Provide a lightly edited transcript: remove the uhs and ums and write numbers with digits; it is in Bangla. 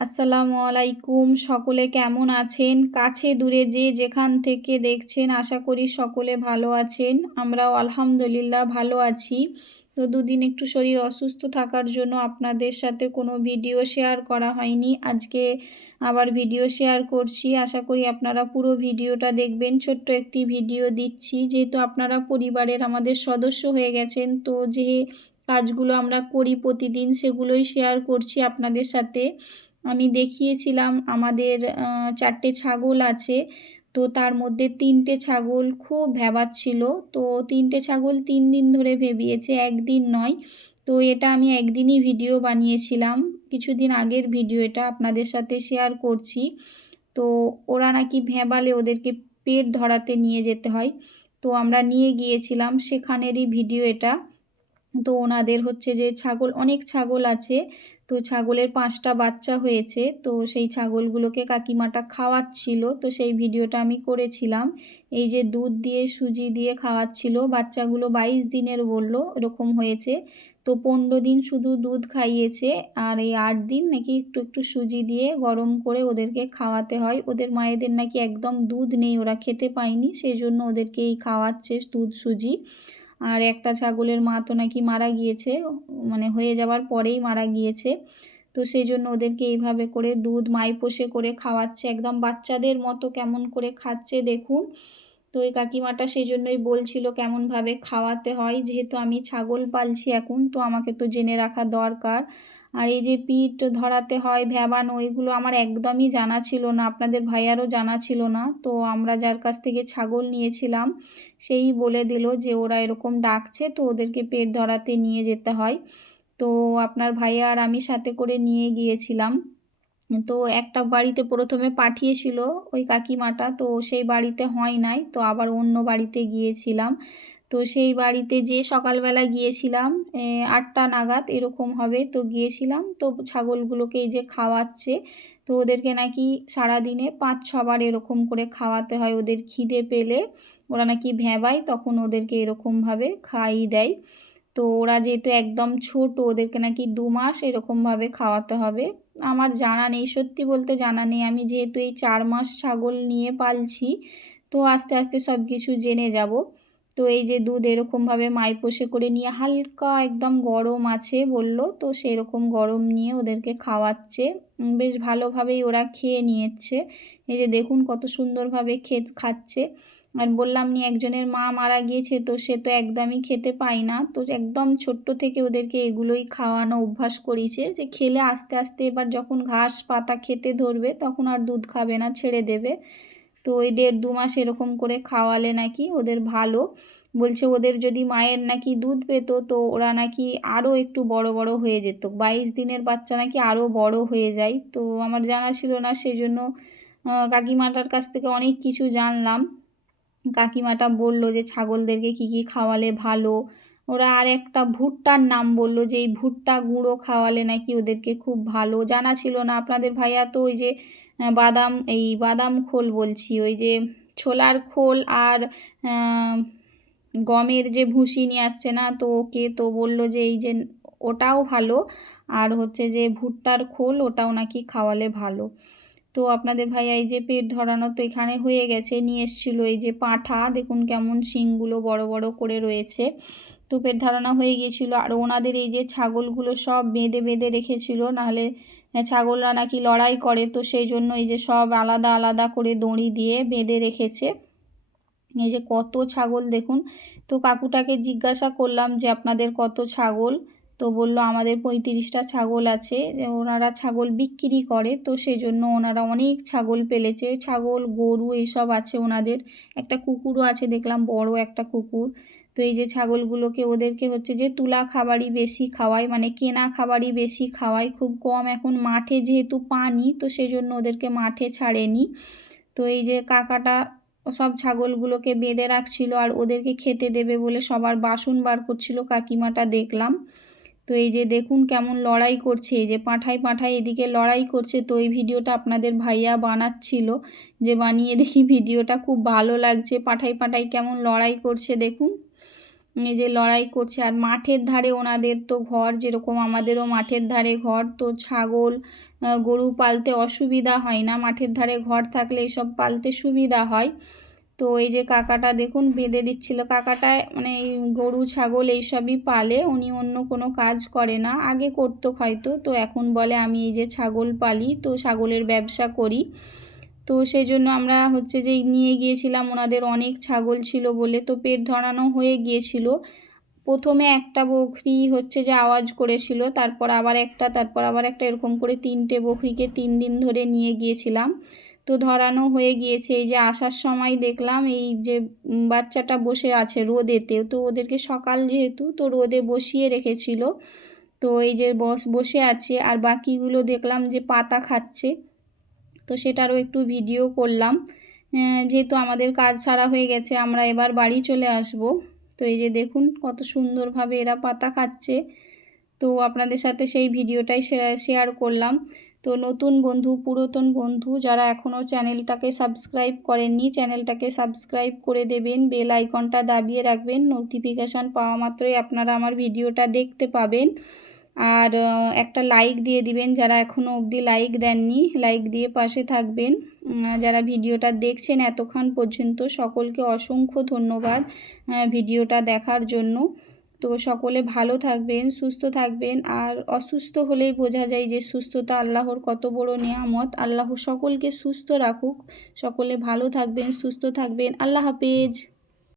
আসসালামু আলাইকুম। সকলে কেমন আছেন? কাছে দূরে যে যেখান থেকে দেখছেন আশা করি সকলে ভালো আছেন। আমরাও আলহামদুলিল্লাহ ভালো আছি। তো দুদিন একটু শরীর অসুস্থ থাকার জন্য আপনাদের সাথে কোনো ভিডিও শেয়ার করা হয়নি। আজকে আবার ভিডিও শেয়ার করছি। আশা করি আপনারা পুরো ভিডিওটা দেখবেন। ছোট্ট একটি ভিডিও দিচ্ছি যেহেতু আপনারা পরিবারের আমাদের সদস্য হয়ে গেছেন, তো যে কাজগুলো আমরা করি প্রতিদিন সেগুলোই শেয়ার করছি আপনাদের সাথে। আমি দেখিয়েছিলাম আমাদের 4টে ছাগল আছে। তো তার মধ্যে 3টে ছাগল খুব ভ্যাবাচ্ছিল। তো 3টে ছাগল 3 দিন ধরে ভেবিয়েছে, একদিন নয়। তো এটা আমি একদিনই ভিডিও বানিয়েছিলাম। কিছুদিন আগের ভিডিও এটা আপনাদের সাথে শেয়ার করছি। তো ওরা নাকি ভ্যাবালে ওদেরকে পেট ধরাতে নিয়ে যেতে হয়। তো আমরা নিয়ে গিয়েছিলাম, সেখানেরই ভিডিও এটা। তো ওনাদের হচ্ছে যে অনেক ছাগল আছে। তো ছাগলের 5টা বাচ্চা হয়েছে। তো সেই ছাগলগুলোকে কাকিমাটা খাওয়াচ্ছিল। তো সেই ভিডিওটা আমি করেছিলাম। এই যে দুধ দিয়ে সুজি দিয়ে খাওয়াচ্ছিল। বাচ্চাগুলো 22 দিনের বলল এরকম হয়েছে। তো 15 দিন শুধু দুধ খাইয়েছে, আর এই 8 দিন নাকি একটু একটু সুজি দিয়ে গরম করে ওদেরকে খাওয়াতে হয়। ওদের মায়েদের নাকি একদম দুধ নেই, ওরা খেতে পায়নি, সেই জন্য ওদেরকে এই খাওয়াচ্ছে দুধ সুজি। আর একটা ছাগলের মা তো নাকি মারা গিয়েছে, মানে হয়ে যাওয়ার পরেই মারা গিয়েছে। তো সেই জন্য ওদেরকে এইভাবে করে দুধ মাইপোষে করে খাওয়াচ্ছে, একদম বাচ্চাদের মতো কেমন করে খাচ্ছে দেখুন। তো এই কাকিমাটা সেই জন্যই বলছিল কেমনভাবে খাওয়াতে হয়, যেহেতু আমি ছাগল পালছি এখন, তো আমাকে তো জেনে রাখা দরকার। আর এই যে পিঠ ধরাতে হয়, ভ্যাবানো, এগুলো আমার একদমই জানা ছিল না, আপনাদের ভাইয়ারও জানা ছিল না। তো আমরা যার কাছ থেকে ছাগল নিয়েছিলাম সেই বলে দিল যে ওরা এরকম ডাকছে, তো ওদেরকে পেট ধরাতে নিয়ে যেতে হয়। তো আপনার ভাইয়া আর আমি সাথে করে নিয়ে গিয়েছিলাম। তো একটা বাড়িতে প্রথমে পাঠিয়েছিল ওই কাকিমাটা, তো সেই বাড়িতে হয় নাই, তো আবার অন্য বাড়িতে গিয়েছিলাম। তো সেই বাড়িতে যে সকালবেলা গিয়েছিলাম 8টা নাগাদ এরকম হবে, তো গিয়েছিলাম। তো ছাগলগুলোকে এই যে খাওয়াচ্ছে। তো ওদেরকে নাকি সারাদিনে 5-6 বার এরকম করে খাওয়াতে হয়। ওদের খিদে পেলে ওরা নাকি ভ্যাবায়, তখন ওদেরকে এরকমভাবে খাইয়ে দেয়। তো ওরা যেহেতু একদম ছোট, ওদেরকে নাকি 2 মাস এরকমভাবে খাওয়াতে হবে। আমার জানা নেই, সত্যি বলতে জানা নেই। আমি যেহেতু এই 4 মাস ছাগল নিয়ে পালছি, তো আস্তে আস্তে সব কিছু জেনে যাব। তো এই যে দুধ এরকমভাবে মাইপোষে করে নিয়ে হালকা একদম গরম আছে বলল, তো সেরকম গরম নিয়ে ওদেরকে খাওয়াচ্ছে। বেশ ভালোভাবেই ওরা খেয়ে নিয়েছে। এই যে দেখুন কত সুন্দরভাবে খাচ্ছে। আর বললাম নি একজনের মা মারা গিয়েছে, তো সে তো একদমই খেতে পায় না। তো একদম ছোট্ট থেকে ওদেরকে এগুলোই খাওয়ানো অভ্যাস করিয়েছে, যে খেলে আস্তে আস্তে এবার যখন ঘাস পাতা খেতে ধরবে তখন আর দুধ খাবে না, ছেড়ে দেবে। তো ওই 1.5-2 মাস এরকম করে খাওয়ালে নাকি ওদের ভালো। বলছে ওদের যদি মায়ের নাকি দুধ পেত তো ওরা নাকি আরও একটু বড় বড় হয়ে যেত। 22 দিনের বাচ্চা নাকি আরও বড় হয়ে যায়। তো আমার জানা ছিল না, সেই জন্য কাকিমাটার কাছ থেকে অনেক কিছু জানলাম। কাকিমাটা বলল যে ছাগলদেরকে কি কি খাওয়ালে ভালো। ওরা আর একটা ভুট্টার নাম বলল, যে এই ভুট্টা গুঁড়ো খাওয়ালে নাকি ওদেরকে খুব ভালো। জানা ছিল না। আপনাদের ভাইয়া তো ওই যে বাদাম খোল বলছি, ওই যে ছোলার খোল আর গমের যে ভুসি নিয়ে আসছে না, তো ওকে তো বলল যে এই যে ওটাও ভালো, আর হচ্ছে যে ভুট্টার খোল ওটাও নাকি খাওয়ালে ভালো। তো আপনাদের ভাইয়া এই যে পেট ধরানো তো এখানে হয়ে গেছে, নিয়ে এসেছিলো এই যে পাঁঠা, দেখুন কেমন শিংগুলো বড় বড় করে রয়েছে। তো পেট ধারণা হয়ে গিয়েছিলো। আর ওনাদের এই যে ছাগলগুলো সব বেঁধে বেঁধে রেখেছিল, নাহলে ছাগলরা নাকি লড়াই করে, তো সেই জন্য এই যে সব আলাদা আলাদা করে দড়ি দিয়ে বেঁধে রেখেছে। এই যে কত ছাগল দেখুন। তো কাকুটাকে জিজ্ঞাসা করলাম যে আপনাদের কত ছাগল, তো বলল আমাদের 35টা ছাগল আছে। ওনারা ছাগল বিক্রি করে, তো সেই জন্য ওনারা অনেক ছাগল পেলেছে, ছাগল গরু এইসব আছে ওনাদের। একটা কুকুরও আছে দেখলাম, বড় একটা কুকুর। তো এই যে ছাগলগুলোকে ওদেরকে হচ্ছে যে তুলা খাবারই বেশি খাওয়ায়, মানে কেনা খাবারই বেশি খাওয়ায়, খুব কম। এখন মাঠে যেহেতু পানি, তো সেই জন্য ওদেরকে মাঠে ছাড়েনি। তো এই যে কাকাটা সব ছাগলগুলোকে বেঁধে রাখছিল, আর ওদেরকে খেতে দেবে বলে সবার বাসন বার করছিল, কাকিমাটা দেখলাম। তো এই যে দেখুন কেমন লড়াই করছে, এই যে পাঁঠায় পাঁঠায় এদিকে লড়াই করছে। তো এই ভিডিওটা আপনাদের ভাইয়া বানাচ্ছিল, যে বানিয়ে দেখি ভিডিওটা খুব ভালো লাগছে, পাঁঠায় পাঁঠায় কেমন লড়াই করছে দেখুন। এই যে লড়াই করছে। আর মাঠের ধারে ওনাদের তো ঘর, যেরকম আমাদেরও মাঠের ধারে ঘর, তো ছাগল গরু পালতে অসুবিধা হয় না, মাঠের ধারে ঘর থাকলে এসব পালতে সুবিধা হয়। তো এই যে কাকাটা দেখুন বেঁধে দিচ্ছিল। কাকাটা মানে এই গরু ছাগল এইসবই পালে, উনি অন্য কোনো কাজ করে না, আগে করতো হয়তো, তো এখন বলে আমি এই যে ছাগল পালি, তো ছাগলের ব্যবসা করি। তো সেই জন্য আমরা হচ্ছে যে নিয়ে গিয়েছিলাম, ওনাদের অনেক ছাগল ছিল বলে তো পেট ধরানো হয়ে গিয়েছিল। প্রথমে একটা বকরি হচ্ছে যে আওয়াজ করেছিল, তারপর আবার একটা, তারপর আবার একটা, এরকম করে 3টে বকরিকে 3 দিন ধরে নিয়ে গিয়েছিলাম। তো ধরানো হয়ে গিয়েছে। এই যে আসার সময় দেখলাম এই যে বাচ্চাটা বসে আছে রোদেতে, তো ওদেরকে সকাল যেহেতু তো রোদে বসিয়ে রেখেছিল, তো এই যে বসে আছে। আর বাকিগুলো দেখলাম যে পাতা খাচ্ছে, তো সেটারও একটু ভিডিও করলাম। যেহেতু আমাদের কাজ সারা হয়ে গেছে, আমরা এবার বাড়ি চলে আসব। তো এই যে দেখুন কত সুন্দরভাবে এরা পাতা খাচ্ছে, তো আপনাদের সাথে সেই ভিডিওটাই শেয়ার করলাম। তো নতুন বন্ধু, পুরাতন বন্ধু যারা এখনও চ্যানেলটাকে সাবস্ক্রাইব করেননি, চ্যানেলটাকে সাবস্ক্রাইব করে দেবেন, বেল আইকনটা দাবিয়ে রাখবেন, নোটিফিকেশান পাওয়া মাত্রই আপনারা আমার ভিডিওটা দেখতে পাবেন। আর একটা লাইক দিয়ে দিবেন, যারা এখনও অবধি লাইক দেননি, লাইক দিয়ে পাশে থাকবেন। যারা ভিডিওটা দেখছেন এতক্ষণ পর্যন্ত, সকলকে অসংখ্য ধন্যবাদ ভিডিওটা দেখার জন্য। তো সকলে ভালো থাকবেন, সুস্থ থাকবেন। আর অসুস্থ হলেই বোঝা যায় যে সুস্থতা আল্লাহর কত বড় নেয়ামত। আল্লাহ সকলকে সুস্থ রাখুক। সকলে ভালো থাকবেন, সুস্থ থাকবেন। আল্লাহ হাফেজ।